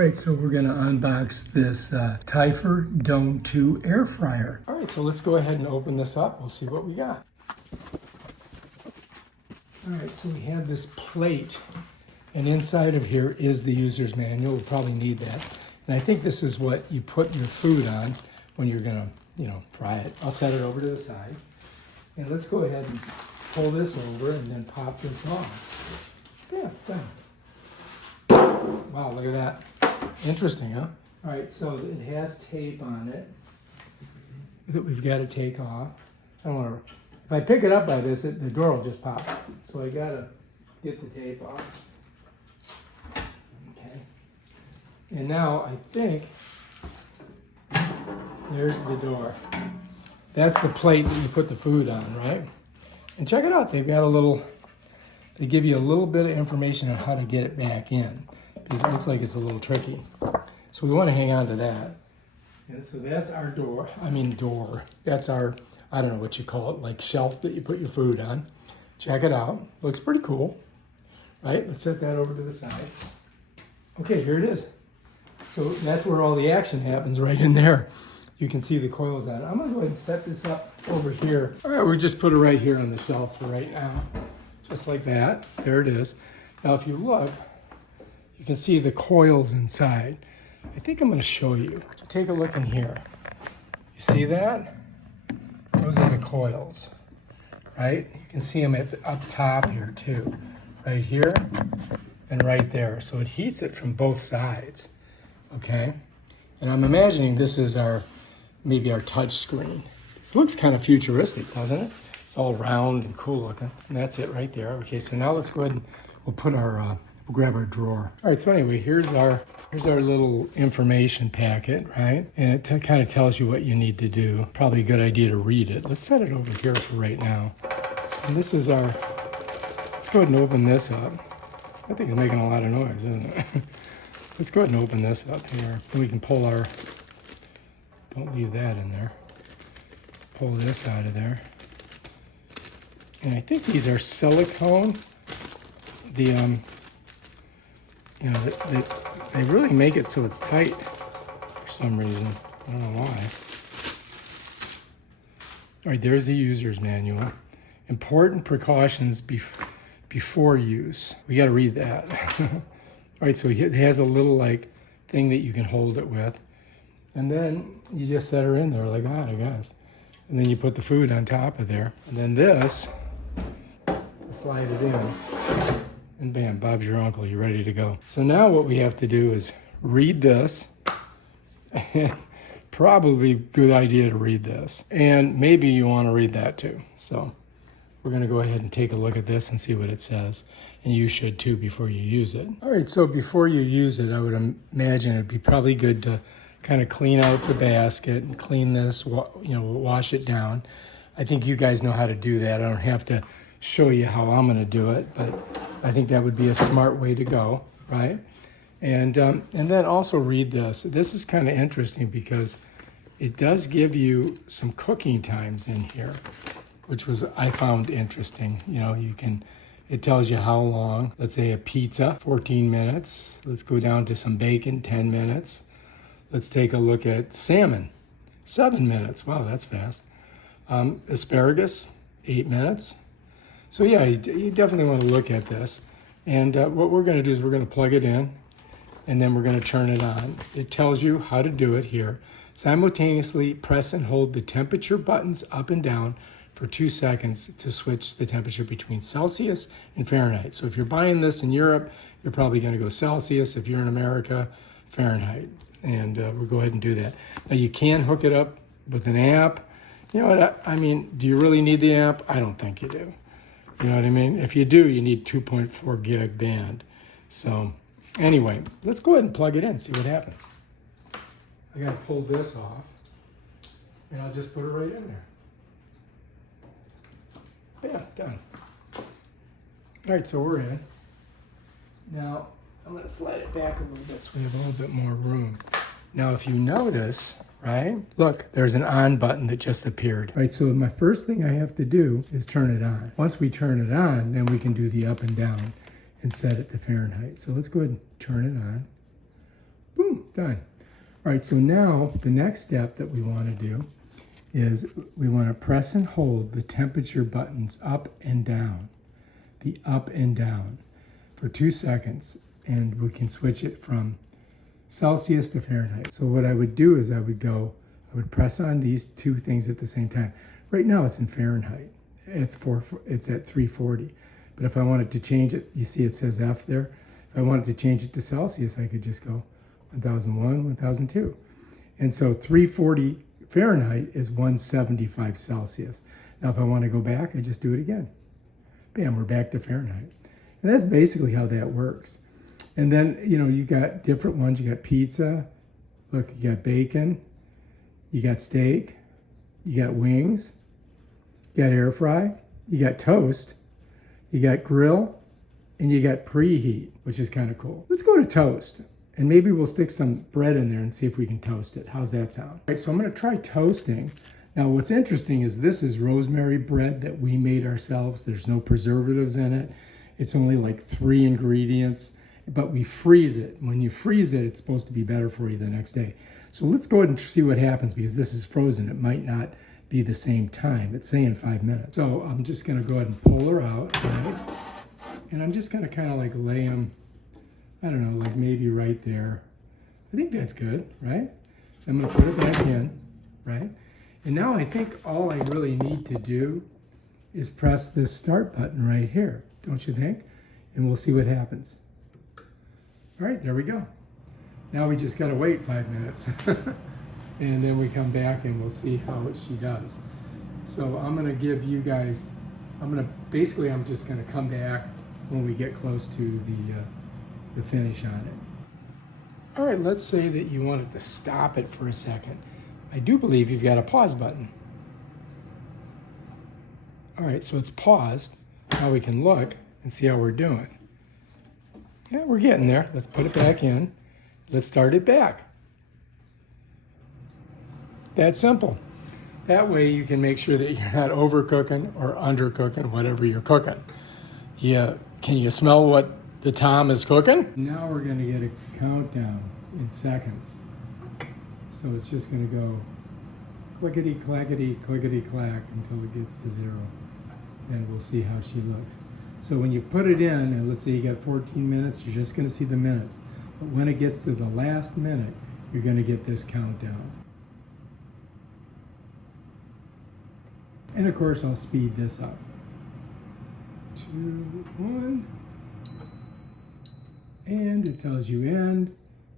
right, so we're gonna unbox this Typhur Dome 2 air fryer. All right, so let's go ahead and open this up. We'll see what we got. All right, so we have this plate, and inside of here is the user's manual. We'll probably need that. And I think this is what you put your food on when you're gonna, fry it. I'll set it over to the side. And let's go ahead and pull this over and then pop this off. Yeah, done. Wow, look at that. Interesting, huh? All right, so it has tape on it that we've got to take off. I don't want to, if I pick it up by this, the door will just pop. So I got to get the tape off. Okay. And now I think there's the door. That's the plate that you put the food on, right? And check it out. They've got they give you a little bit of information on how to get it back in, because it looks like it's a little tricky. So we want to hang on to that. And so that's our door. That's our, I don't know what you call it, like shelf that you put your food on. Check it out. Looks pretty cool, right? Let's set that over to the side. Okay, here it is. So that's where all the action happens, right in there. You can see the coils on it. I'm gonna go ahead and set this up over here. All right, we just put it right here on the shelf for right now. Just like that. There it is. Now if you look, you can see the coils inside. I think I'm going to show you. Take a look in here. You see that? Those are the coils, right? You can see them up top here too. Right here and right there. So it heats it from both sides, okay? And I'm imagining this is maybe our touch screen. This looks kind of futuristic, doesn't it? It's all round and cool looking. And that's it right there. Okay, so now let's go ahead and we'll put we'll grab our drawer. All right, so anyway, here's our little information packet, right? And it kind of tells you what you need to do. Probably a good idea to read it. Let's set it over here for right now. And this is let's go ahead and open this up. That thing's making a lot of noise, isn't it? Let's go ahead and open this up here. And we can pull don't leave that in there. Pull this out of there. And I think these are silicone. They really make it so it's tight for some reason. I don't know why. All right, there's the user's manual. Important precautions before use. We got to read that. All right, so it has a little thing that you can hold it with. And then you just set her in there like that, I guess. And then you put the food on top of there. And then this, slide it in. And bam, Bob's your uncle, you're ready to go. So now what we have to do is read this. And probably good idea to read this. And maybe you want to read that too. So we're going to go ahead and take a look at this and see what it says. And you should too before you use it. All right, so before you use it, I would imagine it'd be probably good to kind of clean out the basket and clean this, wash it down. I think you guys know how to do that. I don't have to show you how I'm going to do it, but I think that would be a smart way to go, right? And then also read this. This is kind of interesting because it does give you some cooking times in here, which I found interesting. It tells you how long. Let's say a pizza, 14 minutes. Let's go down to some bacon, 10 minutes. Let's take a look at salmon, 7 minutes. Wow, that's fast. Asparagus, 8 minutes. So yeah, you definitely want to look at this. And what we're going to do is we're going to plug it in, and then we're going to turn it on. It tells you how to do it here. Simultaneously press and hold the temperature buttons up and down for 2 seconds to switch the temperature between Celsius and Fahrenheit. So if you're buying this in Europe, you're probably going to go Celsius. If you're in America, Fahrenheit. And we'll go ahead and do that. Now you can hook it up with an app. You know what, do you really need the app? I don't think you do. You know what I mean? If you do, you need 2.4 gig band. So anyway, let's go ahead and plug it in, see what happens. I gotta pull this off, and I'll just put it right in there. Yeah, done. All right, so we're in. Now, I'm gonna slide it back a little bit so we have a little bit more room. Now, if you notice, right? Look, there's an on button that just appeared. Right, so my first thing I have to do is turn it on. Once we turn it on, then we can do the up and down and set it to Fahrenheit. So let's go ahead and turn it on. Done. All right, so now the next step that we want to do is we want to press and hold the temperature buttons up and down, the up and down for 2 seconds, and we can switch it from Celsius to Fahrenheit. So what I would do is I would press on these two things at the same time. Right now it's in Fahrenheit. It's at 340. But if I wanted to change it, you see it says F there. If I wanted to change it to Celsius, I could just go 1001, 1002. And so 340 Fahrenheit is 175 Celsius. Now if I want to go back, I just do it again. Bam, we're back to Fahrenheit. And that's basically how that works. And then, you know, you got different ones. You got pizza, look, you got bacon, you got steak, you got wings, you got air fry, you got toast, you got grill, and you got preheat, which is kind of cool. Let's go to toast, and maybe we'll stick some bread in there and see if we can toast it. How's that sound? All right, so I'm gonna try toasting. Now what's interesting is this is rosemary bread that we made ourselves. There's no preservatives in it. It's only like 3 ingredients, but we freeze it. When you freeze it, it's supposed to be better for you the next day. So let's go ahead and see what happens, because this is frozen. It might not be the same time. It's saying 5 minutes. So I'm just gonna go ahead and pull her out, right? And I'm just gonna kind of like lay them, I don't know, like maybe right there. I think that's good, right? I'm gonna put it back in, right? And now I think all I really need to do is press this start button right here, don't you think? And we'll see what happens. All right, there we go. Now we just gotta wait 5 minutes. And then we come back and we'll see how she does. So I'm gonna give you guys, I'm just gonna come back when we get close to the finish on it. All right, let's say that you wanted to stop it for a second. I do believe you've got a pause button. All right, so it's paused. Now we can look and see how we're doing. Yeah, we're getting there. Let's put it back in. Let's start it back. That simple. That way you can make sure that you're not overcooking or undercooking whatever you're cooking. Yeah, can you smell what the Tom is cooking? Now we're gonna get a countdown in seconds. So it's just gonna go clickety clackety clickety clack until it gets to 0. And we'll see how she looks. So when you put it in, and let's say you got 14 minutes, you're just gonna see the minutes. But when it gets to the last minute, you're gonna get this countdown. And of course, I'll speed this up. 2, 1. And it tells you end.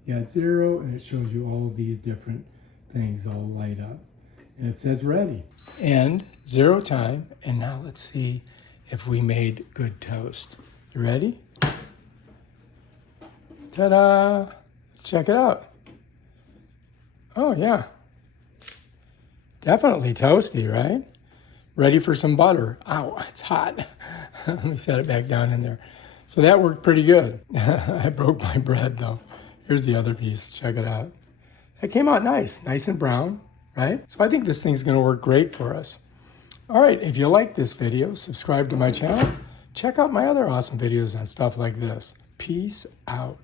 You got 0, and it shows you all of these different things all light up. And it says ready. End, 0 time, and now let's see if we made good toast. You ready? Ta-da! Check it out. Oh yeah. Definitely toasty, right? Ready for some butter. Ow, it's hot. Let me set it back down in there. So that worked pretty good. I broke my bread though. Here's the other piece, check it out. That came out nice and brown, right? So I think this thing's gonna work great for us. All right, if you like this video, subscribe to my channel. Check out my other awesome videos on stuff like this. Peace out.